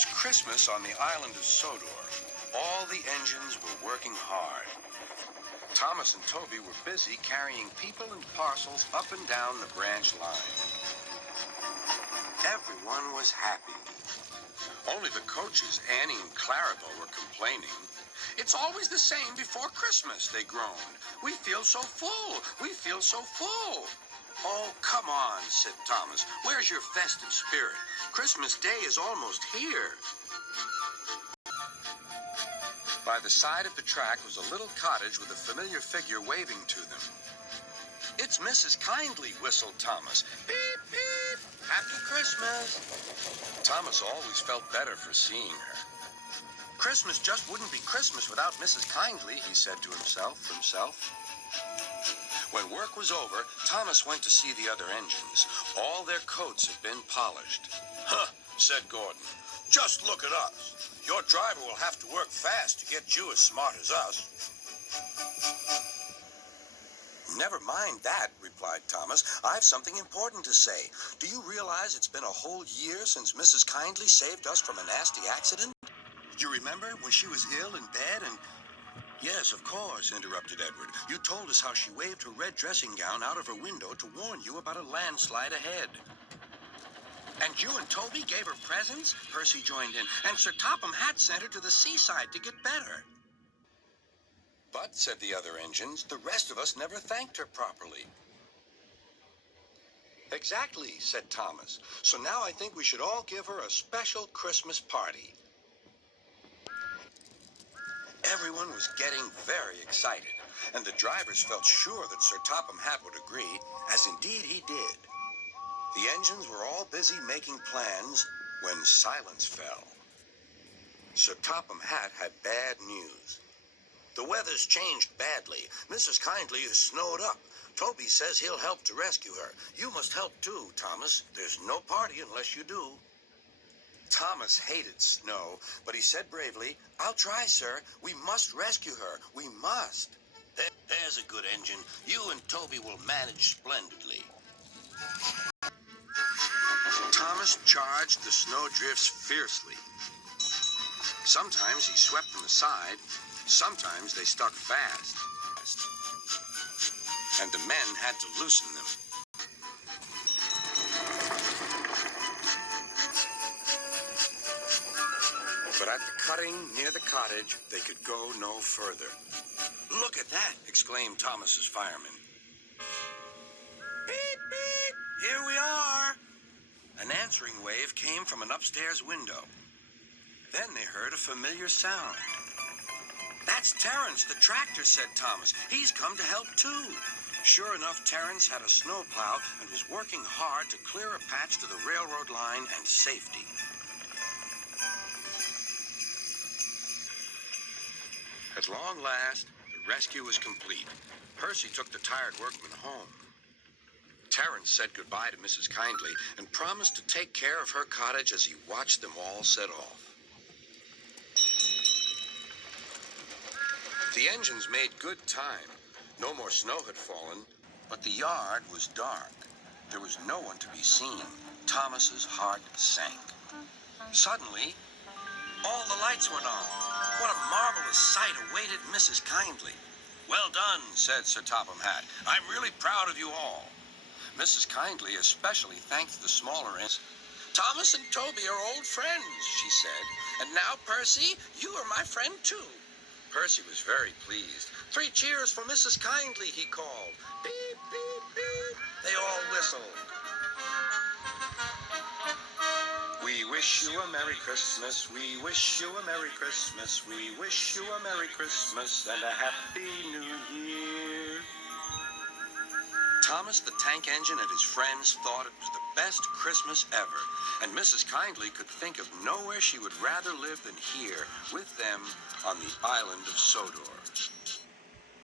was Christmas on the island of Sodor. All the engines were working hard. Thomas and Toby were busy carrying people and parcels up and down the branch line. Everyone was happy. Only the coaches, Annie and Clarabelle, were complaining. "It's always the same before Christmas," they groaned. "We feel so full. We feel so full." "Oh, come on," said Thomas. "Where's your festive spirit? Christmas Day is almost here." By the side of the track was a little cottage with a familiar figure waving to them. "It's Mrs. Kindly," whistled Thomas. "Beep, beep. Happy Christmas." Thomas always felt better for seeing her. Christmas just wouldn't be Christmas without Mrs. Kindly, he said to himself. When work was over, Thomas went to see the other engines. All their coats had been polished. "Huh," said Gordon. "Just look at us. Your driver will have to work fast to get you as smart as us." "Never mind that," replied Thomas. "I've something important to say. Do you realize it's been a whole year since Mrs. Kindly saved us from a nasty accident? You remember when she was ill in bed and—" "Yes, of course," interrupted Edward. "You told us how she waved her red dressing gown out of her window to warn you about a landslide ahead." "And you and Toby gave her presents?" Percy joined in. "And Sir Topham Hatt sent her to the seaside to get better." "But," said the other engines, "the rest of us never thanked her properly." "Exactly," said Thomas. "So now I think we should all give her a special Christmas party." Everyone was getting very excited, and the drivers felt sure that Sir Topham Hatt would agree, as indeed he did. The engines were all busy making plans when silence fell. Sir Topham Hatt had bad news. "The weather's changed badly. Mrs. Kindly is snowed up. Toby says he'll help to rescue her. You must help too, Thomas. There's no party unless you do." Thomas hated snow, but he said bravely, "I'll try, sir. We must rescue her. We must." "There's a good engine. You and Toby will manage splendidly." Thomas charged the snowdrifts fiercely. Sometimes he swept them aside. Sometimes they stuck fast. And the men had to loosen them. But at the cutting near the cottage, they could go no further. "Look at that!" exclaimed Thomas's fireman. "Beep, beep! Here we are!" An answering wave came from an upstairs window. Then they heard a familiar sound. "That's Terence, the tractor," said Thomas. "He's come to help too." Sure enough, Terence had a snowplow and was working hard to clear a patch to the railroad line and safety. At long last, the rescue was complete. Percy took the tired workmen home. Terence said goodbye to Mrs. Kindly and promised to take care of her cottage as he watched them all set off. The engines made good time. No more snow had fallen, but the yard was dark. There was no one to be seen. Thomas's heart sank. Suddenly, all the lights went on. What a marvelous sight awaited Mrs. Kindly. "Well done," said Sir Topham Hatt. "I'm really proud of you all." Mrs. Kindly especially thanked the smaller ends. "Thomas and Toby are old friends," she said. "And now, Percy, you are my friend too." Percy was very pleased. "3 cheers for Mrs. Kindly," he called. Beep, beep, beep. They all whistled. "We wish you a Merry Christmas. We wish you a Merry Christmas. We wish you a Merry Christmas and a Happy New Year." Thomas the tank engine and his friends thought it was the best Christmas ever, and Mrs. Kindly could think of nowhere she would rather live than here with them on the island of Sodor.